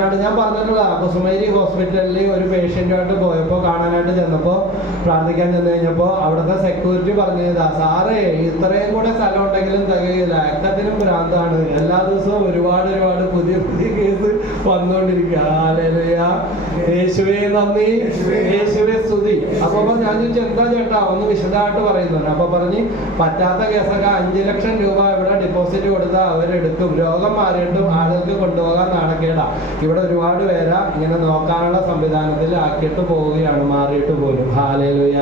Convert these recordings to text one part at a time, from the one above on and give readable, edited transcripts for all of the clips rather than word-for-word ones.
കാക്കനാട് ഞാൻ പറഞ്ഞിട്ടുള്ള കുസുമേരി ഹോസ്പിറ്റലിൽ ഒരു പേഷ്യൻ്റുമായിട്ട് പോയപ്പോൾ കാണാനായിട്ട് ചെന്നപ്പോൾ പ്രാർത്ഥിക്കാൻ ചെന്ന് കഴിഞ്ഞപ്പോൾ അവിടുത്തെ സെക്യൂരിറ്റി പറഞ്ഞതാ, സാറേ ഇത്രയും കൂടെ സ്ഥലം ഉണ്ടെങ്കിലും തികയില്ല, എക്കത്തിനും ഭ്രാന്താണ്, എല്ലാ ദിവസവും ഒരുപാട് പുതിയ കേസ് വന്നുകൊണ്ടിരിക്കുക. ഹല്ലേലൂയ, യേശുവേ നന്ദി, യേശുവേ സ്തുതി. അപ്പോൾ ഞാൻ ചോദിച്ചു എന്താ ചേട്ടാ ഒന്ന് വിശദമായിട്ട് പറയുന്നുണ്ട്. അപ്പോൾ പറഞ്ഞ് പറ്റാത്ത കേസൊക്കെ 5 ലക്ഷം രൂപ ഇവിടെ ഡെപ്പോസിറ്റ് കൊടുത്താൽ അവരെടുക്കും, രോഗം മാറിയിട്ടും ആളുകൾക്ക് കൊണ്ടുപോകാൻ നാണക്കേടാ, ഇവിടെ ഒരുപാട് പേരാ ഇങ്ങനെ നോക്കാനുള്ള സംവിധാനത്തിൽ ആക്കിയിട്ട് പോവുകയാണ്, മാറിയിട്ട് പോലും. ഹല്ലേലൂയ,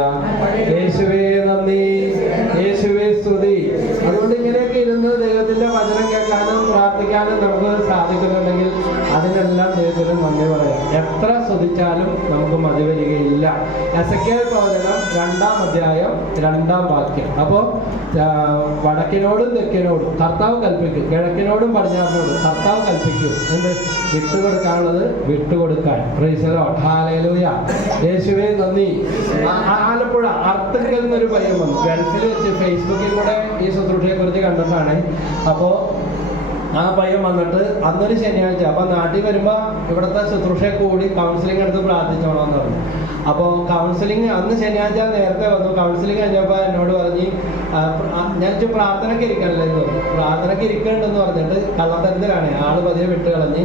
യേശുവേ നന്ദി, യേശുവേ സ്തുതി. അതുകൊണ്ട് ഇങ്ങനെയൊക്കെ ഇരുന്ന് ദൈവത്തിന്റെ വചനം കേൾക്കാനും പ്രാർത്ഥിക്കാനും നമുക്ക് സാധിക്കുന്നുണ്ടെങ്കിൽ അതിനെല്ലാം ദൈവത്തിന് നന്ദി പറയാം. എത്ര സ്തുതിച്ചാലും നമുക്ക് മതി വരികയില്ല. എസെക്കിയേൽ പ്രവചനം 2-ാം അധ്യായം 2-ാം വാക്യം. അപ്പോൾ വടക്കിനോടും തെക്കിനോടും കർത്താവ് കൽപ്പിക്കും, കിഴക്കിനോടും പടിഞ്ഞാറിനോടും കർത്താവ് കൽപ്പിക്കും. എന്ത്? വിട്ടുകൊടുക്കാനുള്ളത് വിട്ടുകൊടുക്കാൻ. പ്രൈസ് ദി ലോർഡ്, ഹല്ലേലൂയ, യേശുവേ നന്ദി. ആലപ്പുഴ അർത്തുങ്കൽ എന്നൊരു പയ്യൻ വന്നു, ഗൾഫിൽ വെച്ച് ഫേസ്ബുക്കിൽ കൂടെ ഈ ശുശ്രൂഷയെ കുറിച്ച് കണ്ടിട്ടാണ്. അപ്പോൾ ആ പയ്യൻ വന്നിട്ട് അന്നൊരു ശനിയാഴ്ച, അപ്പൊ നാട്ടിൽ വരുമ്പോ ഇവിടുത്തെ ശുശ്രൂഷയെ കൂടി കൗൺസിലിംഗ് എടുത്ത് പ്രാർത്ഥിച്ചോളാന്ന് പറഞ്ഞു. അപ്പോൾ കൗൺസിലിംഗ് അന്ന് ശനിയാഴ്ച നേരത്തെ വന്നു. കൗൺസിലിംഗ് കഴിഞ്ഞപ്പോൾ എന്നോട് പറഞ്ഞ് ഞാൻ പ്രാർത്ഥനയ്ക്ക് ഇരിക്കണല്ലോ എന്ന് പറഞ്ഞു. പ്രാർത്ഥനയ്ക്ക് ഇരിക്കണ്ടെന്ന് പറഞ്ഞിട്ട് കള്ളത്തരത്തിലാണ് ആള് പതിയെ വിട്ട് കളഞ്ഞ്.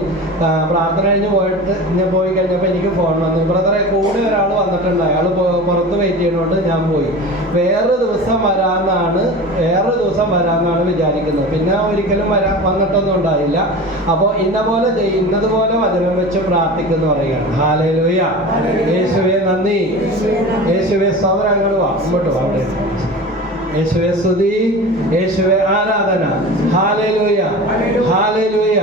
പ്രാർത്ഥന കഴിഞ്ഞ് പോയി കഴിഞ്ഞപ്പോൾ എനിക്ക് ഫോൺ വന്നു, ബ്രദറെ കൂടെ ഒരാൾ വന്നിട്ടുണ്ട്, അയാൾ പുറത്ത് വെയിറ്റ് ചെയ്യുന്നതുകൊണ്ട് ഞാൻ പോയി, വേറൊരു ദിവസം വരാമെന്നാണ് വിചാരിക്കുന്നത്. പിന്നെ ഒരിക്കലും വന്നിട്ടൊന്നും ഉണ്ടായില്ല. അപ്പോൾ ഇന്നതുപോലെ വചനം വെച്ച് പ്രാർത്ഥിക്കുന്നു പറയുകയാണ്. ഹല്ലേലൂയ, യേശുവേ നന്ദി, യേശുവേ സ്തോത്രം. അങ്ങോട്ട് വാ, ഇങ്ങോട്ട് വാ, അവിടെ. യേശുവേ സ്തുതി, യേശുവേ ആരാധന. ഹല്ലേലൂയ, ഹല്ലേലൂയ,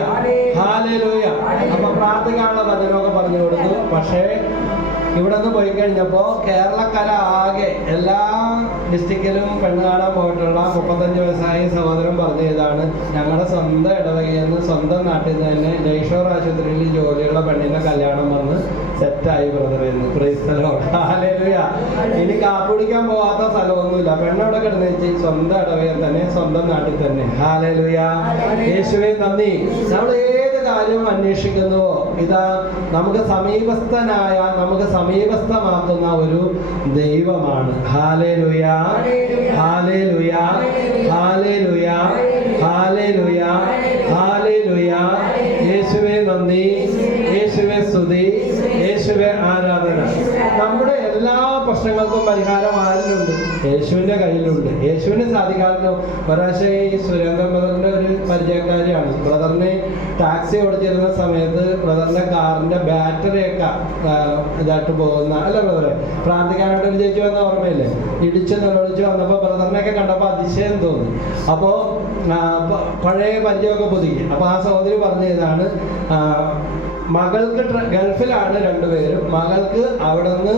ഹല്ലേലൂയ. അപ്പൊ പ്രാർത്ഥിക്കാനുള്ള വചനമൊക്കെ പറഞ്ഞു കൊടുത്തു. പക്ഷേ ഇവിടെ നിന്ന് പോയി കഴിഞ്ഞപ്പോൾ കേരളക്കര ആകെ എല്ലാ ഡിസ്ട്രിക്റ്റിലും പെണ്ണ് കാണാൻ പോയിട്ടുള്ള 35 വയസ്സായ സഹോദരൻ പറഞ്ഞ ഇതാണ്, ഞങ്ങളുടെ സ്വന്തം ഇടവകയിൽ നിന്ന് സ്വന്തം നാട്ടിൽ നിന്ന് തന്നെ ജയ്ഷോർ ആശുപത്രിയിൽ ജോലിയുള്ള പെണ്ണിന്റെ കല്യാണം വന്ന് സെറ്റായി ബ്രദറെന്ന്. പ്രൈസ് ദി ലോർഡ്, ഹല്ലേലൂയ. ഇനി കാപ്പുടിക്കാൻ പോകാത്ത സ്ഥലമൊന്നുമില്ല, പെണ്ണവിടെ കിടന്നേച്ച് സ്വന്തം ഇടവകയിൽ തന്നെ സ്വന്തം നാട്ടിൽ തന്നെ. ഹല്ലേലൂയ, യേശുവേ നന്ദി. നമ്മൾ ഏത് കാര്യം അന്വേഷിക്കുന്നുവോ ഇതാ നമുക്ക് സമീപസ്ഥമാക്കുന്ന ഒരു ദൈവമാണ്. ഹല്ലേലൂയ, ഹല്ലേലൂയ, ഹല്ലേലൂയ, ഹല്ലേലൂയ, ഹല്ലേലൂയ. യേശുവേ നന്ദി, യേശുവേ സ്തുതി, യേശുവേ ആരാധന. നമ്മുടെ എല്ലാ പ്രശ്നങ്ങൾക്കും പരിഹാരം ആരിലുണ്ട്? യേശുവിന്റെ കയ്യിലുണ്ട്. യേശുവിന് സാധിക്കാത്ത ഒരാഴ്ച ഈ സുരേന്ദ്രൻ ബ്രദറിന്റെ ഒരു പരിചയക്കാരിയാണ്. ബ്രദറിന് ടാക്സി ഓടിച്ചിരുന്ന സമയത്ത് ബ്രദറിന്റെ കാറിന്റെ ബാറ്ററിയൊക്കെ ഇതായിട്ട് പോകുന്ന അല്ല ബ്രദറെ പ്രാർത്ഥിക്കാനായിട്ട് ഒരു ചേച്ചി വന്ന ഓർമ്മയില്ലേ, ഇടിച്ച് നിലവിളിച്ച് വന്നപ്പോൾ ബ്രദറിനെയൊക്കെ കണ്ടപ്പോൾ അതിശയം തോന്നി. അപ്പോൾ പഴയ പരിചയമൊക്കെ പുതുക്കി. അപ്പോൾ ആ സഹോദരി പറഞ്ഞതാണ്, മകൾക്ക് ഗൾഫിലാണ് രണ്ടുപേരും, മകൾക്ക് അവിടെ നിന്ന്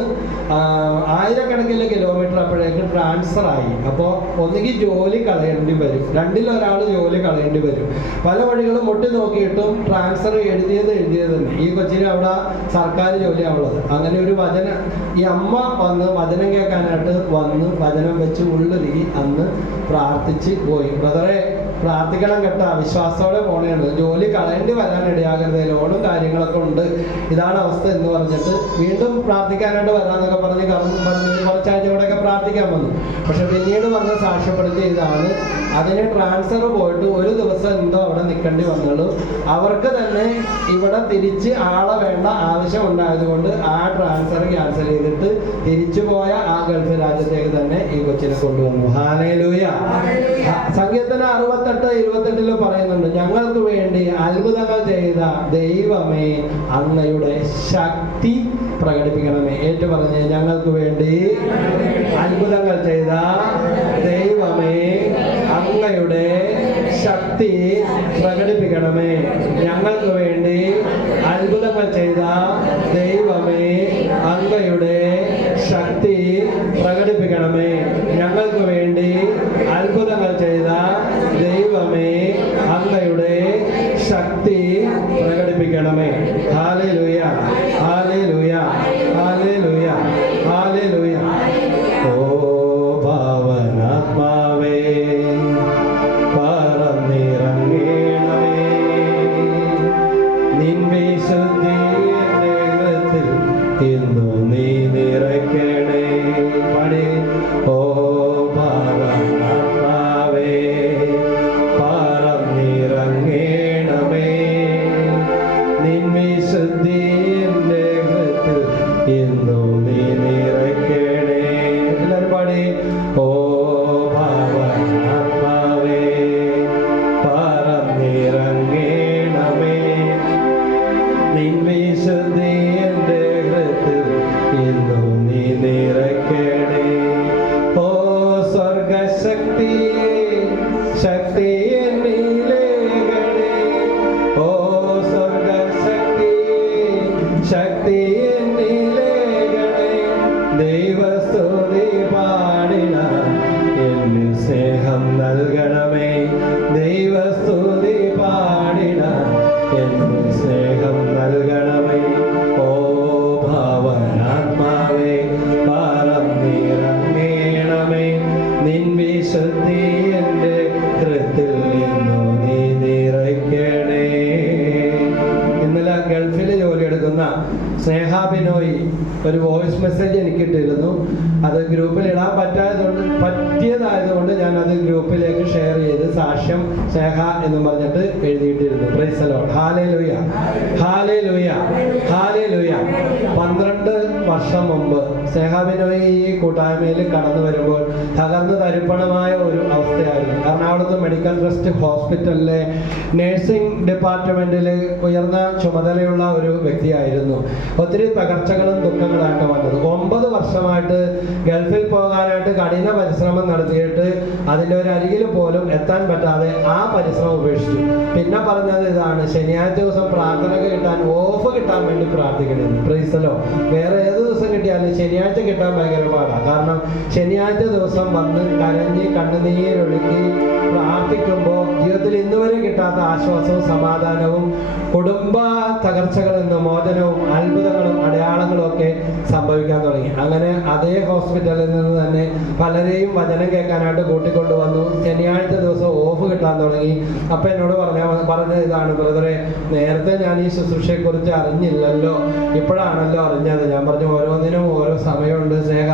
1000കണക്കിന് കിലോമീറ്റർ അപ്പോഴേക്ക് ട്രാൻസ്ഫർ ആയി. അപ്പോൾ ഒന്നുകിൽ ജോലി കളയേണ്ടി വരും, രണ്ടിലൊരാൾ ജോലി കളയേണ്ടി വരും. പല വഴികളും മുട്ടി നോക്കിയിട്ടും ട്രാൻസ്ഫർ എഴുതിയത് തന്നെ. ഈ കൊച്ചിന് അവിടെ സർക്കാർ ജോലിയാണുള്ളത്. അങ്ങനെ ഒരു ഈ അമ്മ വന്ന് വചനം കേൾക്കാനായിട്ട് വന്ന് വചനം വെച്ച് ഉള്ളൊരുങ്ങി അന്ന് പ്രാർത്ഥിച്ച് പോയി. ബ്രദറെ പ്രാർത്ഥിക്കണം കേട്ടോ, വിശ്വാസത്തോടെ പോണേണ്, ജോലി കളയേണ്ടി വരാൻ ഇടയാകരുത്, ലോണും കാര്യങ്ങളൊക്കെ ഉണ്ട്, ഇതാണ് അവസ്ഥ എന്ന് പറഞ്ഞിട്ട് വീണ്ടും പ്രാർത്ഥിക്കാനായിട്ട് വരാന്നൊക്കെ പറഞ്ഞ് കുറച്ചാഴ്ച കൂടെയൊക്കെ പ്രാർത്ഥിക്കാൻ വന്നു. പക്ഷെ പിന്നീട് വന്ന് സാക്ഷ്യപ്പെടുത്തി ഇതാണ്, അതിന് ട്രാൻസ്ഫർ പോയിട്ട് ഒരു ദിവസം എന്തോ അവിടെ നിൽക്കേണ്ടി വന്നുള്ളൂ. അവർക്ക് തന്നെ ഇവിടെ തിരിച്ച് ആളെ വേണ്ട ആവശ്യം ഉണ്ടായതുകൊണ്ട് ആ ട്രാൻസ്ഫർ ക്യാൻസൽ ചെയ്തിട്ട് തിരിച്ചു പോയ ആ ഗൾഫ് രാജ്യത്തേക്ക് തന്നെ ഈ കൊച്ചിനെ കൊണ്ടുവന്നു. ഹല്ലേലൂയ. സംഗീതത്തിന് 68:28 പറയുന്നുണ്ട്, ഞങ്ങൾക്ക് വേണ്ടി അത്ഭുതങ്ങൾ ചെയ്ത ദൈവമേ അങ്ങയുടെ ശക്തി പ്രകടിപ്പിക്കണമേ. ഏറ്റു പറഞ്ഞ്, ഞങ്ങൾക്ക് വേണ്ടി അത്ഭുതങ്ങൾ ചെയ്ത ദൈവമേ അങ്ങയുടെ ശക്തി പ്രകടിപ്പിക്കണമേ. ഞങ്ങൾക്ക് വേണ്ടി അത്ഭുതങ്ങൾ ചെയ്ത ദൈവമേ അങ്ങയുടെ ശക്തി പ്രകടിപ്പിക്കണമേ. ഞങ്ങൾക്ക് വേണ്ടി അത്ഭുതങ്ങൾ ചെയ്ത ദൈവമേ അങ്ങയുടെ ശക്തി പ്രകടിപ്പിക്കണമേ. ഹല്ലേലൂയ, ഹല്ലേലൂയ, ഹല്ലേലൂയ, ഹല്ലേലൂയ. ഓ ഭാവനാത്മാവേ പറന്നിറങ്ങണമേ, നീ നിൻവിശുദ്ധി എന്റെ ഹൃദയത്തിൽ ഇന്നു നീ നിറയ്ക്കണേ. പണി ഓ ഭാവനാത്മാവേ പറന്നിറങ്ങണമേ. നിൻവിശുദ്ധി എന്റെ ഹൃദയത്തിൽ ഇന്നു നീ നിറയ്ക്കണേ. എല്ലാവരും പാടി ഓ ഭാവനാത്മാവേ പറന്നിറങ്ങണമേ. നിൻവിശുദ്ധി എന്റെ ഹൃദയത്തിൽ ഇന്നു നീ നിറയ്ക്കണേ. ഓ സ്വർഗശക്തിയെ ശക്തി എന്നിലേകണേ. ഓ സ്വർഗശക്തിയെ ശക്തി എന്നിലേകണേ. ദൈവസ്തുതി പാടിന എന്നിൽ സ്നേഹം നൽകണമേ. ദൈവസ്തുതി പാടിന എന്നിൽ സ്നേഹം നൽകണമേ. ഓ ഭാവനാത്മാവേ പറന്നിറങ്ങണമേ. നിൻവിശുദ്ധി എന്റെ ഹൃദയത്തിൽ ഇന്നു നീ നിറയ്ക്കണേ. ഇന്നലെ ഗൾഫിൽ ജോലിയെടുക്കുന്ന സ്നേഹ ബിനോയി ഒരു വോയിസ് മെസ്സേജ് എനിക്കിട്ടിരുന്നു. അത് ഗ്രൂപ്പിൽ ഇടാൻ പറ്റിയതായതുകൊണ്ട് ഞാൻ അത് ഗ്രൂപ്പിലേക്ക് ഷെയർ ചെയ്ത് സാക്ഷ്യം സ്നേഹ എന്ന് പറഞ്ഞിട്ട് എഴുതിയിട്ടിരുന്നു. Praise the Lord. ഹല്ലേലൂയ, ഹല്ലേലൂയ, ഹല്ലേലൂയ. 12 വർഷം മുമ്പ് സ്നേഹ ബിനോയി ഈ കൂട്ടായ്മയിൽ കടന്നു വരുമ്പോൾ തകർന്നു തരിപ്പണമായ ഒരു അവസ്ഥയായിരുന്നു. എറണാകുളത്ത് മെഡിക്കൽ ട്രസ്റ്റ് ഹോസ്പിറ്റലിലെ നഴ്സിംഗ് ഡിപ്പാർട്ട്മെന്റിൽ ഉയർന്ന ചുമതലയുള്ള ഒരു വ്യക്തിയായിരുന്നു. ഒത്തിരി തകർച്ചകളും ദുഃഖങ്ങളായിട്ട് വന്നത്. 9 വർഷമായിട്ട് ഗൾഫിൽ പോകാനായിട്ട് കഠിന പരിശ്രമം നടത്തിയിട്ട് അതിൻ്റെ ഒരു അരികിൽ പോലും എത്താൻ പറ്റാതെ ആ പരിശ്രമം ഉപേക്ഷിച്ചു. പിന്നെ പറഞ്ഞത് ഇതാണ്, ശനിയാഴ്ച ദിവസം പ്രാർത്ഥനയ്ക്ക് കിട്ടാൻ ഓഫ് കിട്ടാൻ വേണ്ടി പ്രാർത്ഥിക്കണമെന്ന്. പ്രൈസലോ. വേറെ ഏത് ദിവസം കിട്ടിയാലും ശനിയാഴ്ച കിട്ടാൻ ഭയങ്കര പാടാണ്. കാരണം ശനിയാഴ്ച ദിവസം വന്ന് കരഞ്ഞ് കണ്ണുനീരൊഴുക്കി പ്രാർത്ഥിക്കുമ്പോൾ ജീവിതത്തിൽ ഇന്നുവരെ കിട്ടാത്ത ആശ്വാസവും സമാധാനവും കുടുംബ തകർച്ചകളിൽ നിന്ന് മോചനവും അത്ഭുതങ്ങളും അടയാളങ്ങളും ഒക്കെ സംഭവിക്കാൻ തുടങ്ങി. അങ്ങനെ അതേ ഹോസ്പിറ്റലിൽ നിന്ന് തന്നെ പലരെയും വചനം കേൾക്കാനായിട്ട് കൂട്ടിക്കൊണ്ടുവന്നു. ശനിയാഴ്ച ദിവസം ഓഫ് കിട്ടാൻ തുടങ്ങി. അപ്പം എന്നോട് പറഞ്ഞ ഇതാണ്, ബ്രദറെ, നേരത്തെ ഞാൻ ഈ ശുശ്രൂഷയെക്കുറിച്ച് അറിഞ്ഞില്ലല്ലോ, ഇപ്പോഴാണല്ലോ അറിഞ്ഞത്. ഞാൻ പറഞ്ഞു ഓരോന്നിനും ഓരോ സമയമുണ്ട് സ്നേഹ,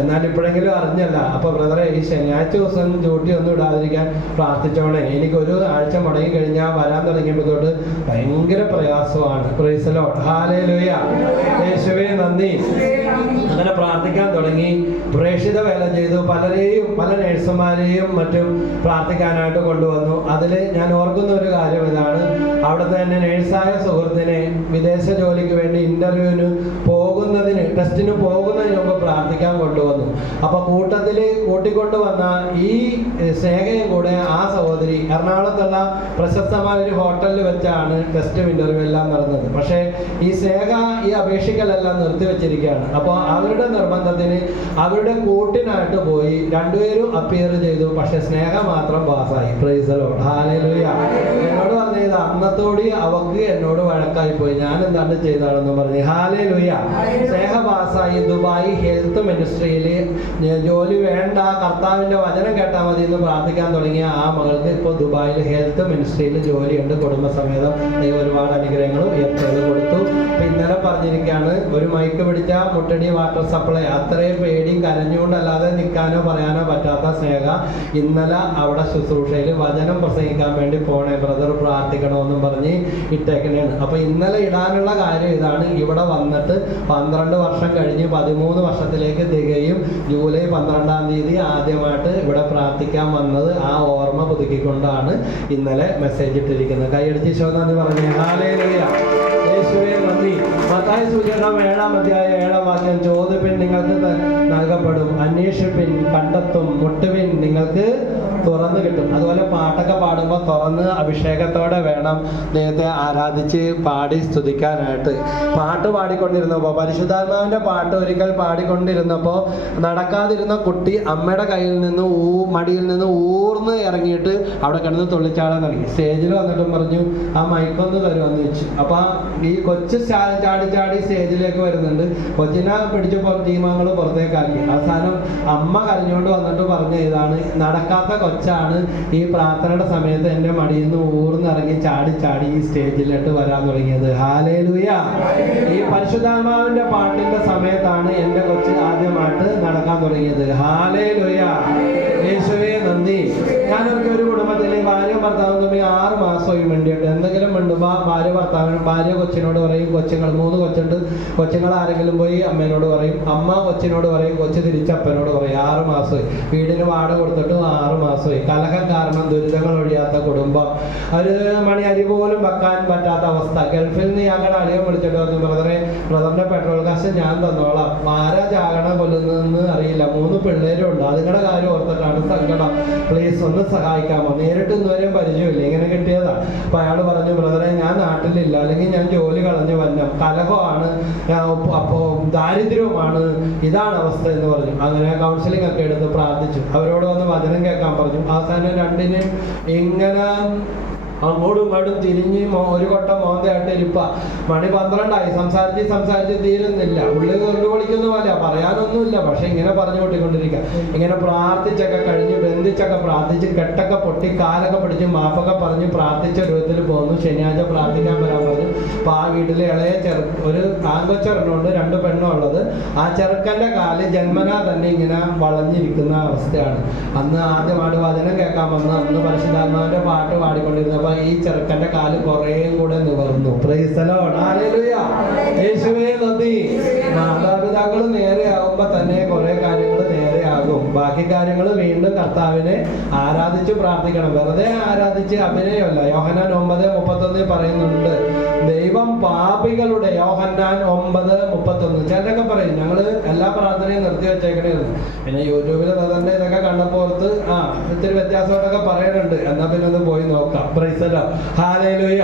എന്നാൽ ഇപ്പോഴെങ്കിലും അറിഞ്ഞല്ല. അപ്പോൾ ബ്രദറെ, ഈ ശനിയാഴ്ച ദിവസം ഡ്യൂട്ടി ഒന്നും ഇടാതിരിക്കാൻ പ്രാർത്ഥിച്ചോണേ. എനിക്കൊരു ആഴ്ച മുടങ്ങി കഴിഞ്ഞാൽ വരാൻ തുടങ്ങിയപ്പോൾ തൊട്ട് ഭയങ്കര പ്രയാസമാണ്. Price the Lord. ഹല്ലേലൂയ. യേശുവേ നന്ദി. അങ്ങനെ പ്രാർത്ഥിക്കാൻ തുടങ്ങി. പ്രേക്ഷിത വേല ചെയ്തു. പലരെയും പല നേഴ്സുമാരെയും മറ്റും പ്രാർത്ഥിക്കാനായിട്ട് കൊണ്ടുവന്നു. അതിൽ ഞാൻ ഓർക്കുന്ന ഒരു കാര്യം ഇതാണ്, അവിടുത്തെ തന്നെ നേഴ്സായ സുഹൃത്തിനെ വിദേശ ജോലിക്ക് വേണ്ടി ഇന്റർവ്യൂവിന് പോകുന്നതിന് ടെസ്റ്റിന് പോകുന്നതിന് മുമ്പ് പ്രാർത്ഥിക്കാൻ കൊണ്ടുവന്നു. അപ്പൊ കൂട്ടത്തിൽ കൂട്ടിക്കൊണ്ടുവന്ന ഈ സ്നേഹയും കൂടെ ആ സഹോദരി എറണാകുളത്തുള്ള പ്രശസ്തമായ ഒരു ഹോട്ടലിൽ വെച്ചാണ് ടെസ്റ്റും ഇന്റർവ്യൂ എല്ലാം നടന്നത്. പക്ഷേ ഈ സ്നേഹ ഈ അപേക്ഷിക്കലെല്ലാം നിർത്തിവെച്ചിരിക്കുകയാണ്. അപ്പോൾ അവരുടെ നിർബന്ധത്തിന് അവരുടെ കൂട്ടിനായിട്ട് പോയി രണ്ടുപേരും അപ്പിയർ ചെയ്തു. പക്ഷെ സ്നേഹ മാത്രം പാസ്സായി. Price the Lord. ഹല്ലേലൂയ. എന്നോട് പറഞ്ഞത് അന്നത്തോടെ അവക്ക് എന്നോട് വഴക്കായി പോയി, ഞാൻ എന്താണ് ചെയ്താണെന്ന് പറഞ്ഞു. ഹല്ലേലൂയ. സ്നേഹ പാസ്സായി. ദുബായ് ഹെൽത്ത് മിനിസ്ട്രിയിൽ ജോലി വേണ്ട, കർത്താവിന്റെ വചനം കേട്ടാൽ മതി എന്ന് പ്രാർത്ഥിക്കാൻ തുടങ്ങിയ ആ മകൾക്ക് ഇപ്പോൾ ദുബായിൽ ഹെൽത്ത് മിനിസ്ട്രിയിൽ ജോലിയുണ്ട്. കുടുംബസമേതം ദൈവം ഒരുപാട് അനുഗ്രഹങ്ങളും ഉയർച്ചകൾ കൊടുത്തു. ഇന്നലെ പറഞ്ഞിരിക്കുകയാണ്, ഒരു മൈക്ക് പിടിച്ച മുട്ടടി വാട്ടർ സപ്ലൈ, അത്രയും പേടിയും കരഞ്ഞുകൊണ്ടല്ലാതെ നിൽക്കാനോ പറയാനോ പറ്റാത്ത സ്നേഹ ഇന്നലെ അവിടെ ശുശ്രൂഷയിൽ വചനം പ്രസംഗിക്കാൻ വേണ്ടി പോണേ, ബ്രദർ പ്രാർത്ഥിക്കണമെന്നും പറഞ്ഞ് ഇട്ടേക്കണേണ്. അപ്പൊ ഇന്നലെ ഇടാനുള്ള കാര്യം ഇതാണ്, ഇവിടെ വന്നിട്ട് 12 വർഷം കഴിഞ്ഞ് 13 വർഷത്തിലേക്ക് തികയും. ജൂലൈ 12-ാം തീയതി ആദ്യമായിട്ട് ഇവിടെ പ്രാർത്ഥിക്കാൻ വന്നത് ആ ഓർമ്മ പുതുക്കിക്കൊണ്ടാണ് ഇന്നലെ മെസ്സേജ് ഇട്ടിരിക്കുന്നത്. കൈയടിച്ച് ഈശോ നന്ദി പറഞ്ഞേ. ഹല്ലേലൂയ. യേശുവേ നന്ദി. മത്തായി സുവിശേഷം 7-ാം അധ്യായം 7-ാം വാക്യം, ചോദിപ്പിൻ നിങ്ങൾക്ക് നൽകപ്പെടും, അന്വേഷിപ്പിൻ കണ്ടെത്തും, മുട്ടുവിൻ നിങ്ങൾക്ക് തുറന്നു കിട്ടും. അതുപോലെ പാട്ടൊക്കെ പാടുമ്പോൾ തുറന്ന് അഭിഷേകത്തോടെ വേണം ദൈവത്തെ ആരാധിച്ച് പാടി സ്തുതിക്കാനായിട്ട്. പാട്ട് പാടിക്കൊണ്ടിരുന്നപ്പോൾ, പരിശുദ്ധാത്മാവിന്റെ പാട്ട് ഒരിക്കൽ പാടിക്കൊണ്ടിരുന്നപ്പോൾ നടക്കാതിരുന്ന കുട്ടി അമ്മയുടെ കയ്യിൽ നിന്ന് മടിയിൽ നിന്ന് ഊർന്ന് ഇറങ്ങിയിട്ട് അവിടെ കിടന്ന് തുള്ളിച്ചാടാൻ തുടങ്ങി. സ്റ്റേജിൽ വന്നിട്ടും പറഞ്ഞു, ആ മൈക്കൊന്ന് തരുമെന്ന് വെച്ചു. അപ്പൊ ഈ കൊച്ചു ചാടി ചാടി സ്റ്റേജിലേക്ക് വരുന്നുണ്ട്. കൊച്ചിനെ പിടിച്ച് ടീമങ്ങൾ പുറത്തേക്കാക്കി. അവസാനം അമ്മ കരഞ്ഞുകൊണ്ട് വന്നിട്ട് പറഞ്ഞ ഇതാണ്, നടക്കാത്ത കൊച്ചാണ് ഈ പ്രാർത്ഥനയുടെ സമയത്ത് എൻ്റെ മടിയിൽ നിന്ന് ഊർന്നിറങ്ങി ചാടി ചാടി ഈ സ്റ്റേജിലോട്ട് വരാൻ തുടങ്ങിയത്. ഹല്ലേലൂയ. ഈ പരിശുദ്ധാത്മാവിന്റെ പാട്ടിന്റെ സമയത്താണ് എൻ്റെ കൊച്ച് ആദ്യമായിട്ട് നടക്കാൻ തുടങ്ങിയത്. ഹല്ലേലൂയ. യേശുവേ നന്ദി. ഞാനൊക്കെ ഒരു കുടുംബത്തിലെ ഭാര്യ ഭർത്താവും തമ്മിൽ 6 മാസമായി മിണ്ടിയിട്ട് എന്തെങ്കിലും മിണ്ടുമ്പോൾ ഭാര്യ കൊച്ചിനോട് പറയും, കൊച്ചുങ്ങൾ 3 കൊച്ചുണ്ട്, കൊച്ചുങ്ങൾ ആരെങ്കിലും പോയി അമ്മേനോട് പറയും, അമ്മ കൊച്ചിനോട് പറയും, കൊച്ചു തിരിച്ചപ്പനോട് പറയും. 6 മാസമായി. വീടിന് വാടക കൊടുത്തിട്ട് 6 മാസമായി. കലഹം കാരണം ദുരിതങ്ങൾ ഒഴിയാത്ത കുടുംബം. ഒരു മണി അരി പോലും വെക്കാൻ പറ്റാത്ത അവസ്ഥ. ഗൾഫിൽ നിന്ന് ഞങ്ങളുടെ അളിയെ വിളിച്ചിട്ട് പറഞ്ഞു, ബ്രദറിന്റെ പെട്രോൾ കാശ് ഞാൻ തന്നോളാം, ആരാ ചാകണ കൊല്ലുന്നതെന്ന് അറിയില്ല, 3 പിള്ളേരും ഉണ്ട്, അതുങ്ങളുടെ കാര്യം ഓർത്തിട്ടാണ് സങ്കടം, പ്ലീസ് ഒന്ന് സഹായിക്കാമോ. നേരിട്ട് ഇന്നുവരെയും പരിചയമില്ല, ഇങ്ങനെ കിട്ടിയതാ. അപ്പൊ അയാൾ പറഞ്ഞു, ബ്രദറെ ഞാൻ നാട്ടിലില്ല, അല്ലെങ്കിൽ ഞാൻ ജോലി കളഞ്ഞു വന്നം, കലഹമാണ്, അപ്പോ ദാരിദ്ര്യവുമാണ്, ഇതാണ് അവസ്ഥ എന്ന് പറഞ്ഞു. അങ്ങനെ കൗൺസിലിംഗ് ഒക്കെ എടുത്ത് പ്രാർത്ഥിച്ചു. അവരോട് വന്ന് വചനം കേൾക്കാൻ പറഞ്ഞു. അവസാനം രണ്ടിനും ഇങ്ങനെ അങ്ങോട്ടും ഇങ്ങോട്ടും തിരിഞ്ഞ് ഒരു കൊട്ട മോന്തയായിട്ട് ഇരിപ്പ. മണി 12ആയി. സംസാരിച്ച് തീരുന്നില്ല. ഉള്ളിൽ തൊണ്ടു പൊളിക്കുന്ന പോലെ പറയാനൊന്നുമില്ല, പക്ഷെ ഇങ്ങനെ പറഞ്ഞു കൂട്ടിക്കൊണ്ടിരിക്കുക. ഇങ്ങനെ പ്രാർത്ഥിച്ചൊക്കെ കഴിഞ്ഞ് ബന്ധിച്ചൊക്കെ പ്രാർത്ഥിച്ച് കെട്ടൊക്കെ പൊട്ടി കാലൊക്കെ പിടിച്ച് മാപ്പൊക്കെ പറഞ്ഞ് പ്രാർത്ഥിച്ച രൂപത്തിൽ പോകുന്നു. ശനിയാഴ്ച പ്രാർത്ഥിക്കാൻ വരാൻ പറഞ്ഞു. അപ്പൊ ആ വീട്ടിലെ ഇളയ ഒരു ആൺകൊച്ചെണ്ണുണ്ട്, 2 പെണ്ണും ഉള്ളത്. ആ ചെറുക്കന്റെ കാല് ജന്മനാ തന്നെ ഇങ്ങനെ വളഞ്ഞിരിക്കുന്ന അവസ്ഥയാണ്. അന്ന് ആദ്യമായിട്ട് വചനം കേൾക്കാൻ വന്ന് അന്ന് പരിശുദ്ധാത്മാവിന്റെ പാട്ട് പാടിക്കൊണ്ടിരുന്നപ്പോ ഈ ചെറുക്കന്റെ കാല് കുറേയും കൂടെ നിവർന്നു. Price the Lord. ഹല്ലേലൂയ. യേശുവേ നന്ദി. മാതാപിതാക്കൾ നേരെയാകുമ്പോ തന്നെ കുറെ കാര്യങ്ങൾ നേരെയാകും. ബാക്കി കാര്യങ്ങൾ വീണ്ടും കർത്താവിനെ ആരാധിച്ച് പ്രാർത്ഥിക്കണം. വെറുതെ ആരാധിച്ച് അഭിനയമല്ല. യോഹന്നാൻ 9:31 പറയുന്നുണ്ട്, ദൈവം പാപികളുടെ, യോഹന്നാൻ 9:31. ചിലരൊക്കെ പറയും ഞങ്ങള് എല്ലാ പ്രാർത്ഥനയും നിർത്തി വെച്ചേക്കണേന്ന്. പിന്നെ യൂട്യൂബിൽ തന്നെ ഇതൊക്കെ കണ്ടപ്പോ ഓർത്ത് ഇത്തിരി വ്യത്യാസമായിട്ടൊക്കെ പറയാനുണ്ട്. എന്നാ പിന്നെ ഒന്ന് പോയി നോക്കാം. Price the Lord. ഹല്ലേലൂയ.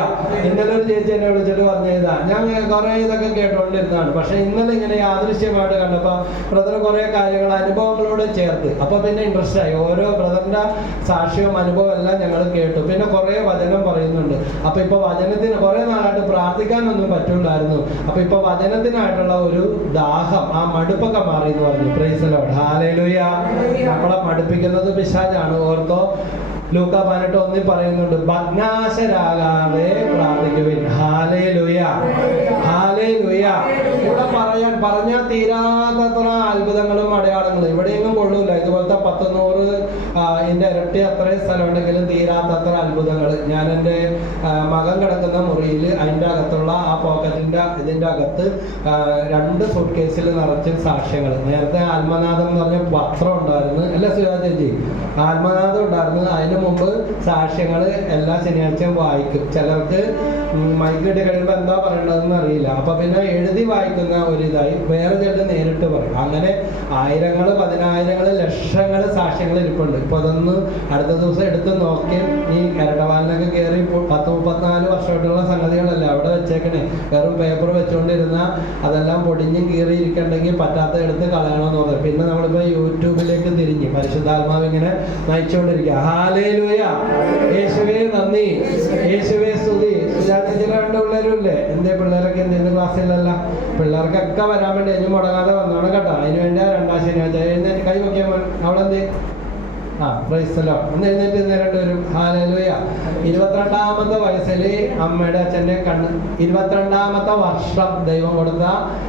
ഇന്നലെ ഒരു ചേച്ചി എന്നെ വിളിച്ചിട്ട് പറഞ്ഞതാ, ഞാൻ കുറെ ഇതൊക്കെ കേട്ടോണ്ടിരുന്നതാണ്, പക്ഷെ ഇന്നലെ ഇങ്ങനെ യാദൃശ്യമായിട്ട് കണ്ടപ്പോ ബ്രദർ കുറെ കാര്യങ്ങൾ അനുഭവങ്ങളോട് ചേർത്ത്. അപ്പൊ പിന്നെ ഇൻട്രസ്റ്റ് ആയി. ഓരോ ബ്രദറിന്റെ സാക്ഷ്യവും അനുഭവം എല്ലാം ഞങ്ങൾ കേട്ടു. പിന്നെ കുറെ വചനം പറയുന്നുണ്ട്. അപ്പൊ ഇപ്പൊ വചനത്തിന് കുറെ നാളായിട്ട് പ്രാർത്ഥിക്കാനൊന്നും പറ്റൂലായിരുന്നു. അപ്പൊ ഇപ്പൊ വചനത്തിനായിട്ടുള്ള ഒരു ദാഹം, ആ മടുപ്പൊക്കെ മാറി എന്ന് പറഞ്ഞു. Price the Lord. ഹല്ലേലൂയ. നമ്മളെ മടുപ്പിക്കുന്നത് പിശാചാണ്. ഓർത്തോ, ലൂക്കാ 18:1 പറയുന്നുണ്ട്, ഭഗ്നാശരാകാതെ പ്രാർത്ഥിക്കുവിൻ. ഹല്ലേലൂയ. ഹല്ലേലൂയ. ഇവിടെ പറഞ്ഞാൽ തീരാത്തത്ര അത്ഭുതങ്ങളും അടയാളങ്ങളും ഇവിടെയൊന്നും കൊള്ളൂല. ഇതുപോലത്തെ 100 ഇതിന്റെ ഇരട്ടി അത്രയും സ്ഥലം ഉണ്ടെങ്കിലും തീരാത്തത്ര അത്ഭുതങ്ങൾ. ഞാൻ എൻ്റെ മകൻ കിടക്കുന്ന മുറിയിൽ അതിൻ്റെ അകത്തുള്ള ആ പോക്കറ്റിന്റെ ഇതിന്റെ അകത്ത് 2 സൂട്ട് കേസിൽ നിറച്ച് സാക്ഷ്യങ്ങൾ. നേരത്തെ ആത്മനാഥം എന്ന് പറഞ്ഞ പത്രം ഉണ്ടായിരുന്നു, അല്ല സുജാ ചേച്ചി, ആത്മനാഥം ഉണ്ടായിരുന്നു. അതിന് മുമ്പ് സാക്ഷ്യങ്ങൾ എല്ലാ ശനിയാഴ്ചയും വായിക്കും. ചിലർക്ക് മൈക്ക് കിട്ടി കഴിയുമ്പോൾ എന്താ പറയേണ്ടതെന്ന് അറിയില്ല. അപ്പൊ പിന്നെ എഴുതി വായിക്കുന്ന ഒരിതായി. വേറെ ചിലർ നേരിട്ട് പറയും. അങ്ങനെ ആയിരങ്ങൾ, 10,000, ലക്ഷങ്ങൾ സാക്ഷ്യങ്ങൾ ഇരിപ്പുണ്ട്. ഇപ്പൊ അതൊന്ന് അടുത്ത ദിവസം എടുത്ത് നോക്കി ഈ കരടവാലിനൊക്കെ കയറി 10-34 വർഷമായിട്ടുള്ള സംഗതികളല്ല അവിടെ വെച്ചേക്കണേ. വെറും പേപ്പർ വെച്ചുകൊണ്ടിരുന്ന അതെല്ലാം പൊടിഞ്ഞും കീറി ഇരിക്കണ്ടെങ്കിൽ പറ്റാത്ത എടുത്ത് കളയണമെന്ന് പറഞ്ഞു. പിന്നെ നമ്മളിപ്പോ യൂട്യൂബിലേക്ക് തിരിഞ്ഞ് പരിശുദ്ധാത്മാവ് ഇങ്ങനെ നയിച്ചുകൊണ്ടിരിക്കുക. ഹല്ലേലൂയ. യേശുവേ നന്ദി, യേശുവേ സ്തുതി. സുജാതേച്ചിയുടെ 2 പിള്ളേരും ഇല്ലേ? എന്തേ പിള്ളേരൊക്കെ എന്തെങ്കിലും ക്ലാസ്സിലല്ല? പിള്ളേർക്കൊക്കെ വരാൻ വേണ്ടി ഇനി മുടങ്ങാതെ വന്നോണം കേട്ടോ. അതിന് വേണ്ടി 2ാം ശനിയാഴ്ച എഴുന്നേറ്റ് കൈ നോക്കിയാൽ അവളെന്തേ പ്രൈസ് ദി ലോർഡ്. ഒന്ന് എഴുന്നേറ്റ് നേരിട്ട് വരും. ഹല്ലേലൂയ. 22ാമത്തെ വയസ്സിൽ അമ്മയുടെ അച്ഛൻ്റെ 22ാമത്തെ വർഷം ദൈവം കൊടുത്ത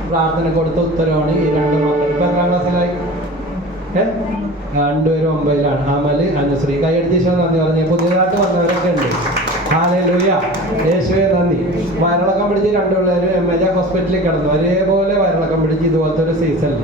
പ്രാർത്ഥന കൊടുത്ത ഉത്തരവാണ് ഈ 2 മക്കൾ. ഇപ്പൊ എത്രാം ക്ലാസ്സിലായി? 2 പേരും 9ലാണ്. അമല്, അനുശ്രീ. കൈയടിച്ച് നന്ദി പറഞ്ഞു. പുതിയതായിട്ട് വന്നവരൊക്കെ ഉണ്ട്. ഹല്ലേലൂയ. യേശുവേ നന്ദി. വയറിളക്കം പിടിച്ച് 2 പിള്ളേരും MJ ഹോസ്പിറ്റലിൽ കിടന്നു. ഒരേപോലെ വയറിളക്കം പിടിച്ച് ഇതുപോലത്തെ ഒരു സീസണിൽ.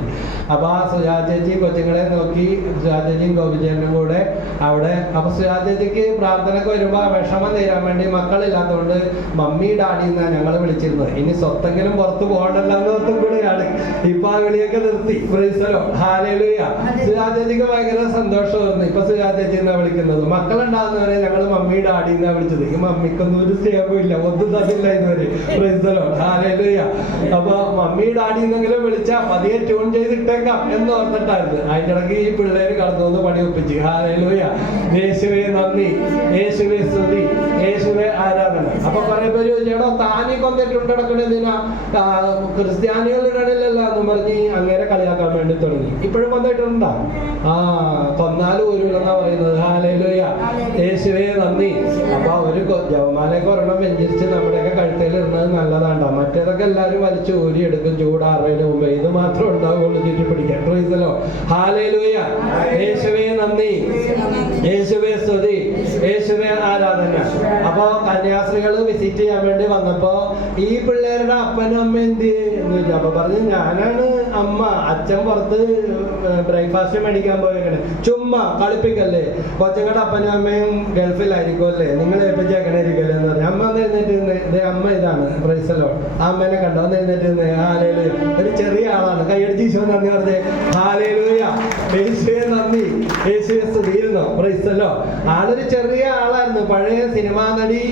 അപ്പൊ ആ സുജാ ചേച്ചി കൊച്ചുങ്ങളെ നോക്കി, സുജാ ചേച്ചിയും ഗോപിച്ചേട്ടനും കൂടെ അവിടെ. അപ്പൊ സുജാ ചേച്ചിക്ക് പ്രാർത്ഥനയ്ക്ക് വരുമ്പോ വിഷമം തീരാൻ വേണ്ടി മക്കളില്ലാത്തതുകൊണ്ട് മമ്മി ഡാഡി എന്നാണ് ഞങ്ങൾ വിളിച്ചിരുന്നത്. ഇനി സ്വത്തെങ്കിലും പുറത്ത് പോകണ്ടല്ലോ ഓർത്തും കൂടെയാണ് ഇപ്പൊ ആ വിളിയൊക്കെ നിർത്തി. Price the Lord. Hallelujah. Suja ചേച്ചിക്ക് ഭയങ്കര സന്തോഷമായിരുന്നു. ഇപ്പൊ സുജാ ചേച്ചി എന്നാ വിളിക്കുന്നത്. മക്കളുണ്ടാകുന്നവരെ ഞങ്ങൾ മമ്മി ഡാഡി എന്നാ വിളിച്ചത്. ഈ മമ്മിക്കൊന്നും ഒരു സ്നേഹവും ഇല്ല, ഒന്നും തന്നില്ല ഇതുവരെ. Price the Lord. ഹല്ലേലൂയ. അപ്പൊ മമ്മി ഡാഡി എന്നെങ്കിലും വിളിച്ചാൽ പതിയെ ട്യൂൺ ചെയ്തിട്ടേക്കാം എന്ന് ഓർത്തിട്ടായിരുന്നു. അതിൻ്റെ ഇടയ്ക്ക് ഈ പിള്ളേര് കടന്നു വന്ന് പണി ഒപ്പിച്ച്. ഹല്ലേലൂയ. യേശുവേ നന്ദി, യേശുവേ സ്തുതി, യേശുവേ ആരാധന. അപ്പൊ കുറെ പേര് ചോദിച്ചോ താനീ കൊന്നിട്ടുണ്ട് എന്തിനാ ക്രിസ്ത്യാനികളുടെ ഇടയിലല്ല എന്ന് പറഞ്ഞ് അങ്ങനെ കളിയാക്കാൻ വേണ്ടി തുടങ്ങി. ഇപ്പോഴും കൊന്നിട്ടുണ്ടാ? കൊന്നാലും ഒരുവില്ലെന്നാ പറയുന്നത്. ഹല്ലേലൂയ. യേശുവേ നന്ദി. അപ്പൊ ഒരു ജവമാലയൊക്കെ ഒരെണ്ണം വെഞ്ചരിച്ച് നമ്മുടെയൊക്കെ കഴുത്തിൽ ഇടുന്നത് നല്ലതാണ്ടോ. മറ്റേതൊക്കെ എല്ലാവരും വലിച്ചു ഊരി എടുക്കും ചൂടാറുന്നതിന് മുമ്പ്. ഇത് മാത്രം ഉണ്ടാവുള്ളൂ ചുറ്റി പിടിക്കാൻ. പ്രൈസലോ. ഹല്ലേലൂയ. യേശുവേ നന്ദി, യേശുവേ സ്തുതി, യേശുവേ ആരാധന. അപ്പൊ കന്യാസ്ത്രീകൾ വിസിറ്റ് ചെയ്യാൻ വേണ്ടി വന്നപ്പോ ഈ പിള്ളേരുടെ അപ്പനും അമ്മ എന്ത് എന്ന് ചോദിച്ചു. അപ്പൊ പറഞ്ഞു ഞാനാണ് അമ്മ, അച്ഛൻ പുറത്ത് ബ്രേക്ക്ഫാസ്റ്റ് മേടിക്കാൻ പോയേക്കണേ. ചുമ്മാ കളിപ്പിക്കല്ലേ, കൊച്ചങ്ങളുടെ അപ്പനും അമ്മയും ഗൾഫിലായിരിക്കും അല്ലേ, നിങ്ങൾ ഏൽപ്പിച്ചേക്കണായിരിക്കുമല്ലേ എന്ന് പറഞ്ഞു. അമ്മ എഴുന്നേറ്റ് ഇതേ അമ്മ ഇതാണ്. പ്രൈസലോ. ആ അമ്മേനെ കണ്ടോ? എഴുന്നേറ്റ് ഹാലേലൂയ. ഒരു ചെറിയ ആളാണ്. കൈയടിച്ച് ഈശോ നന്ദി പറഞ്ഞേ. ഹാലേലൂയ. യേശുവേ നന്ദി, യേശുവേ സ്തുതിയിരുന്നോ. പ്രൈസലോ. ആളൊരു ചെറിയ ആളായിരുന്നു. പഴയ സിനിമാ നടി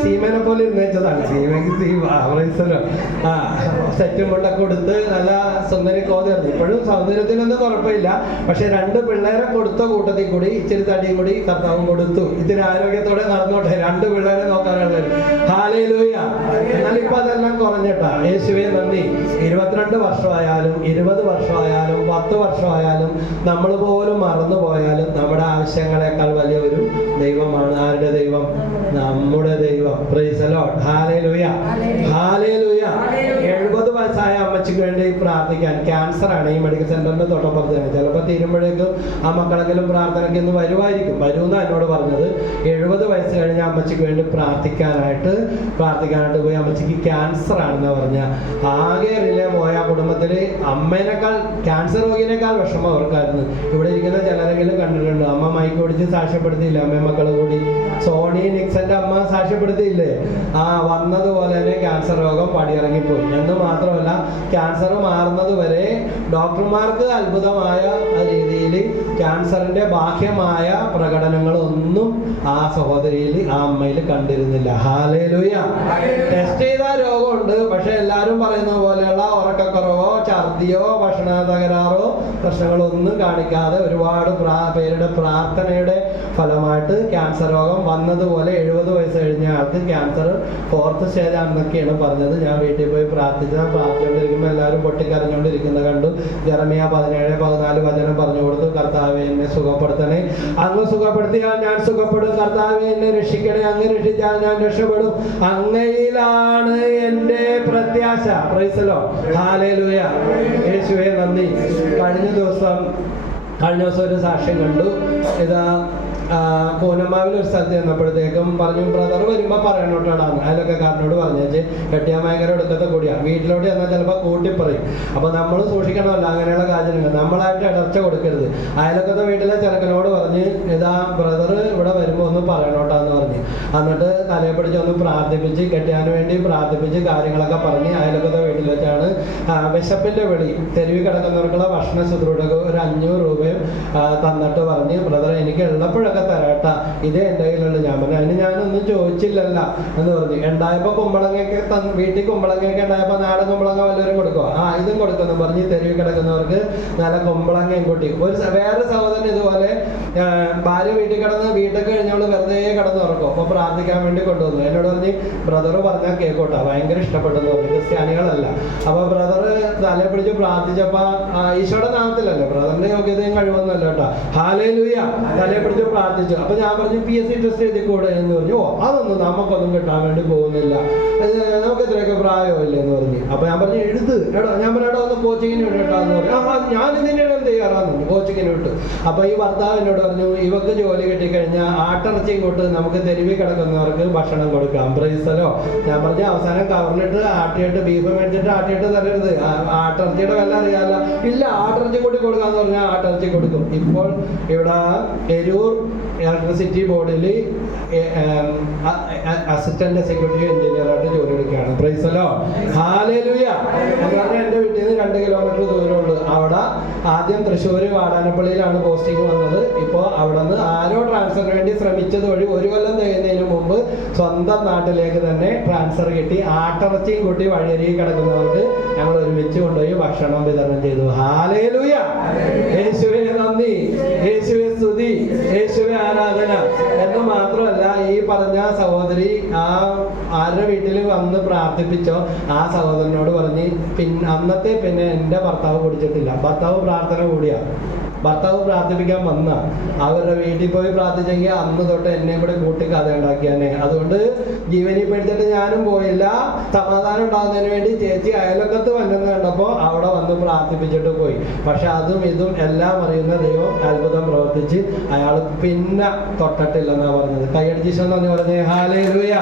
സീമനെ പോലെ ഇരുന്നേച്ചതാണ്. സീമയ്ക്ക് സെറ്റും കൊണ്ടൊക്കെ കൊടുത്ത് നല്ല സുന്ദരി കോതായിരുന്നു. ഇപ്പോഴും സൗന്ദര്യത്തിനൊന്നും കുഴപ്പമില്ല. പക്ഷെ 2 പിള്ളേരെ കൊടുത്ത കൂട്ടത്തിൽ കൂടി ഇച്ചിരി തടിയും കൂടി കർത്താവും കൊടുത്തു. ഇത്തിരി ആരോഗ്യത്തോടെ നടന്നോട്ടെ. 2 പിള്ളേരെ നോക്കാനുള്ളത്. ഹല്ലേലൂയ. എന്നാൽ ഇപ്പൊ അതെല്ലാം കുറഞ്ഞിട്ടാ. യേശുവേ നന്ദി. 22 വർഷമായാലും 20 വർഷമായാലും 10 വർഷമായാലും നമ്മൾ പോലും മറന്നു പോയാലും നമ്മുടെ ആവശ്യങ്ങളെക്കാൾ വലിയ ഒരു ദൈവമാണ്. ആരുടെ ദൈവം? നമ്മുടെ ദൈവം. Price the Lord. ഹല്ലേലൂയ. ഹല്ലേലൂയ. 70 വയസ്സായ അമ്മച്ചിക്ക് വേണ്ടി പ്രാർത്ഥിക്കാൻ. ക്യാൻസർ ആണ്. ഈ മെഡിക്കൽ സെന്ററിന്റെ തൊട്ടപ്പുറത്ത് തന്നെ. ചിലപ്പോൾ തീരുമ്പോഴേക്കും ആ മക്കളെങ്കിലും പ്രാർത്ഥനയ്ക്ക് ഇന്ന് വരുമായിരിക്കും. വരുമെന്ന് എന്നോട് പറഞ്ഞത്. 70 വയസ്സ് കഴിഞ്ഞ അമ്മച്ചിക്ക് വേണ്ടി പ്രാർത്ഥിക്കാനായിട്ട് പോയി. അമ്മച്ചിക്ക് ക്യാൻസർ ആണെന്ന് പറഞ്ഞ ആകെ റിലേ പോയ കുടുംബത്തിൽ അമ്മേനേക്കാൾ ക്യാൻസർ രോഗിനേക്കാൾ വിഷമം അവർക്കായിരുന്നു. ഇവിടെ ഇരിക്കുന്ന ചിലരെങ്കിലും കണ്ടിട്ടുണ്ട്. അമ്മ മൈക്ക് പിടിച്ച് സാക്ഷ്യപ്പെടുത്തിയില്ല. അമ്മയും മക്കളും കൂടി. സോണി നിക്സന്റെ അമ്മ സാക്ഷ്യപ്പെടുത്തിയില്ലേ? വന്നതുപോലെ തന്നെ ക്യാൻസർ രോഗം പടിയിറങ്ങിപ്പോയി. എന്ന് മാത്രമല്ല ക്യാൻസർ മാറുന്നത് വരെ ഡോക്ടർമാർക്ക് അത്ഭുതമായ രീതിയിൽ ക്യാൻസറിന്റെ ബാഹ്യമായ പ്രകടനങ്ങളൊന്നും ആ സഹോദരിയിൽ, ആ അമ്മയിൽ കണ്ടിരുന്നില്ല. ഹല്ലേലൂയ. ടെസ്റ്റ് ചെയ്ത രോഗമുണ്ട്. പക്ഷെ എല്ലാവരും പറയുന്ന പോലെയുള്ള ഉറക്കക്കുറവോ ഛർദിയോ ഭക്ഷണ തകരാറോ പ്രശ്നങ്ങളൊന്നും കാണിക്കാതെ ഒരുപാട് പേരുടെ പ്രാർത്ഥനയുടെ ഫലമായിട്ട് ക്യാൻസർ രോഗം വന്നതുപോലെ 70 വയസ്സ് കഴിഞ്ഞ ആൾക്ക് ക്യാൻസർ 4th സ്റ്റേജ് ആണെന്നൊക്കെയാണ് പറഞ്ഞത്. ഞാൻ വീട്ടിൽ പോയി പ്രാർത്ഥിച്ചുകൊണ്ടിരിക്കുമ്പോൾ എല്ലാവരും പൊട്ടിക്കരഞ്ഞുകൊണ്ടിരിക്കുന്നത് കണ്ടു. ജെറമിയ 17:14 വചനം പറഞ്ഞു കൊടുത്തു. കർത്താവേ എന്നെ സുഖപ്പെടുത്തണേ, അങ്ങ് സുഖപ്പെടുത്തിയാൽ ഞാൻ സുഖപ്പെടും. കർത്താവേ എന്നെ രക്ഷിക്കണേ, അങ്ങ് രക്ഷിച്ചാൽ ഞാൻ രക്ഷപ്പെടും. അങ്ങയിലാണ് എൻ്റെ പ്രത്യാശ. Price the Lord. ഹല്ലേലൂയ. യേശുവേ നന്ദി. കഴിഞ്ഞ ദിവസം ഒരു സാക്ഷ്യം കണ്ടു. ഇതാ പൂനമാവിൽ ഒരു സ്ഥലത്ത് ചെന്നപ്പോഴത്തേക്കും പറഞ്ഞു, ബ്രദർ വരുമ്പോൾ പറയണോട്ടാണ്. അയലൊക്കെക്കാരനോട് പറഞ്ഞേച്ച് കെട്ടിയാൻ ഭയങ്കര എടുക്കത്തെ കൂടിയാണ്. വീട്ടിലോട്ട് ചെന്നാൽ ചിലപ്പോൾ കൂട്ടിപ്പറയും. അപ്പോൾ നമ്മൾ സൂക്ഷിക്കണമല്ലോ അങ്ങനെയുള്ള കാര്യങ്ങൾ. നമ്മളായിട്ട് ഇടർച്ച കൊടുക്കരുത്. അയലൊക്കത്തെ വീട്ടിലെ ചെറുക്കനോട് പറഞ്ഞ് ഇതാ ബ്രദർ ഇവിടെ വരുമ്പോൾ ഒന്ന് പറയണോട്ടാന്ന് പറഞ്ഞ്. എന്നിട്ട് തലയെ പിടിച്ച് ഒന്ന് പ്രാർത്ഥിപ്പിച്ച്, കെട്ടിയാൻ വേണ്ടി പ്രാർത്ഥിപ്പിച്ച് കാര്യങ്ങളൊക്കെ പറഞ്ഞ് അയലൊക്കത്തെ വീട്ടിൽ വെച്ചാണ് വിശപ്പിൻ്റെ വിളി. തെരുവിൽ കിടക്കുന്നവർക്കുള്ള ഭക്ഷണ ശുശ്രൂഷക്ക് ഒരു 500 രൂപയും തന്നിട്ട് പറഞ്ഞ് ബ്രദർ എനിക്ക് ഉള്ളപ്പോഴൊക്കെ തരാട്ടാ, ഇതേ എൻ്റെ കയ്യിലുണ്ട്. ഞാൻ പറഞ്ഞു അതിന് ഞാനൊന്നും ചോദിച്ചില്ലല്ല എന്ന് പറഞ്ഞു. ഉണ്ടായപ്പോൾ കുമ്പളങ്ങയൊക്കെ വീട്ടിൽ കുമ്പളങ്ങയൊക്കെ ഉണ്ടായപ്പോൾ നാടൻ കുമ്പളങ്ങ വല്ലവരും കൊടുക്കുക. ഇതും കൊടുക്കുന്നു പറഞ്ഞ് തെരുവിൽ കിടക്കുന്നവർക്ക് നല്ല കുമ്പളങ്ങയും കൂട്ടി. വേറെ സഹോദരൻ ഇതുപോലെ ഭാര്യ വീട്ടിൽ വീട്ടിൽ കഴിഞ്ഞവള് വെറുതെ കിടന്ന് ഉറക്കും. അപ്പോൾ പ്രാർത്ഥിക്കാൻ വേണ്ടി കൊണ്ടുവന്നു. എന്നോട് പറഞ്ഞ് ബ്രദർ പറഞ്ഞാൽ കേൾക്കോട്ടെ, ഭയങ്കര ഇഷ്ടപ്പെട്ടെന്ന് പറഞ്ഞു. ക്രിസ്ത്യാനികളല്ല. അപ്പോൾ ബ്രദർ തലയെ പിടിച്ച് പ്രാർത്ഥിച്ചപ്പോൾ ഈശോയുടെ നാമത്തിലല്ലോ, ബ്രദറിന്റെ യോഗ്യതയും കഴിവൊന്നുമല്ല കേട്ടോ. ഹല്ലേലൂയ. തലയെ പിടിച്ച് പ്രാർത്ഥിച്ചു. അപ്പൊ ഞാൻ പറഞ്ഞു PSC ടെസ്റ്റ് എഴുതി കൂടെ എന്ന് പറഞ്ഞു. അതൊന്നും നമുക്കൊന്നും കിട്ടാൻ വേണ്ടി പോകുന്നില്ല, നമുക്ക് ഇത്രയൊക്കെ പ്രായമില്ല എന്ന് പറഞ്ഞു. അപ്പൊ ഞാൻ പറഞ്ഞു ഞാൻ പറഞ്ഞു ഒന്ന് കോച്ചിങ്ങിന് വിടട്ടാന്ന് പറഞ്ഞു. ഞാൻ ഇതിനെ തയ്യാറാന്ന് കോച്ചിങ്ങിന് വിട്ടു. അപ്പൊ ഈ ഭർത്താവ് എന്നോട് പറഞ്ഞു ഇവക്ക് ജോലി കിട്ടിക്കഴിഞ്ഞാൽ ആട്ടിറച്ചിയും കൊണ്ട് നമുക്ക് തെരുവിൽ കിടക്കുന്നവർക്ക് ഭക്ഷണം കൊടുക്കാം. പ്രൈസലോ. ഞാൻ പറഞ്ഞു അവസാനം കവറിലിട്ട് ആട്ടിയിട്ട് ബീഫ് മേടിച്ചിട്ട് ആട്ടിയിട്ട് തരരുത്, ആട്ടിറച്ചിയുടെ വില അറിയാമല്ലോ. ഇല്ല ആട്ടിറച്ചി കൂട്ടി കൊടുക്കാന്ന് പറഞ്ഞാൽ ആട്ടിറച്ചി കൊടുക്കും. ഇപ്പോൾ ഇവിടെ എരൂർ ഇലക്ട്രിസിറ്റി ബോർഡിൽ അസിസ്റ്റന്റ് എക്സിക്യൂട്ടീവ് എഞ്ചിനീയറായിട്ട് ജോലി എടുക്കുകയാണ്. Price the Lord. ഹല്ലേലൂയ. എന്ന് പറഞ്ഞാൽ എൻ്റെ വീട്ടിൽ നിന്ന് 2 കിലോമീറ്റർ ദൂരമുള്ളൂ. അവിടെ ആദ്യം തൃശ്ശൂർ വാടാനപ്പള്ളിയിലാണ് പോസ്റ്റിംഗ് വന്നത്. ഇപ്പോൾ അവിടെ നിന്ന് ആരോ ട്രാൻസ്ഫറിന് വേണ്ടി ശ്രമിച്ചത് വഴി 1 കൊല്ലം തികയുന്നതിന് മുമ്പ് സ്വന്തം നാട്ടിലേക്ക് തന്നെ ട്രാൻസ്ഫർ കിട്ടി. ആട്ടിറച്ചിയും കൂട്ടി വഴിയരികിൽ കിടക്കുന്നവർക്ക് ഞങ്ങൾ ഒരുമിച്ച് കൊണ്ടുപോയി ഭക്ഷണം വിതരണം ചെയ്തു. ഹല്ലേലൂയ! യേശുവേ നന്ദി, യേശുവേ സ്തുതി, യേശുവേ ആരാധന. എന്ന് മാത്രമല്ല, ഈ പറഞ്ഞ സഹോദരി ആരുടെ വീട്ടിൽ വന്ന് പ്രാർത്ഥിപ്പിച്ചോ ആ സഹോദരനോട് പറഞ്ഞ് അന്നത്തെ പിന്നെ എൻ്റെ ഭർത്താവ് കുടിച്ചിട്ടില്ല. ഭർത്താവ് പ്രാർത്ഥന കൂടിയാ. ഭർത്താവ് പ്രാർത്ഥിപ്പിക്കാൻ വന്ന അവരുടെ വീട്ടിൽ പോയി പ്രാർത്ഥിച്ചെങ്കിൽ അന്ന് തൊട്ട് എന്നെ കൂടെ കൂട്ടി കഥ ഉണ്ടാക്കിയാനെ. അതുകൊണ്ട് ജീവനി പേടിച്ചിട്ട് ഞാനും പോയില്ല. സമാധാനം ഉണ്ടാകുന്നതിന് വേണ്ടി ചേച്ചി അയലൊക്കത്ത് വന്നെന്ന് കണ്ടപ്പോൾ അവിടെ വന്ന് പ്രാർത്ഥിപ്പിച്ചിട്ട് പോയി. പക്ഷെ അതും ഇതും എല്ലാം അറിയുന്ന ദൈവം അത്ഭുതം പ്രവർത്തിച്ച് അയാൾ പിന്നെ തൊട്ടിട്ടില്ലെന്നാണ് പറഞ്ഞത്. കൈയടിച്ചെന്നു പറഞ്ഞ് ഹല്ലേലൂയ.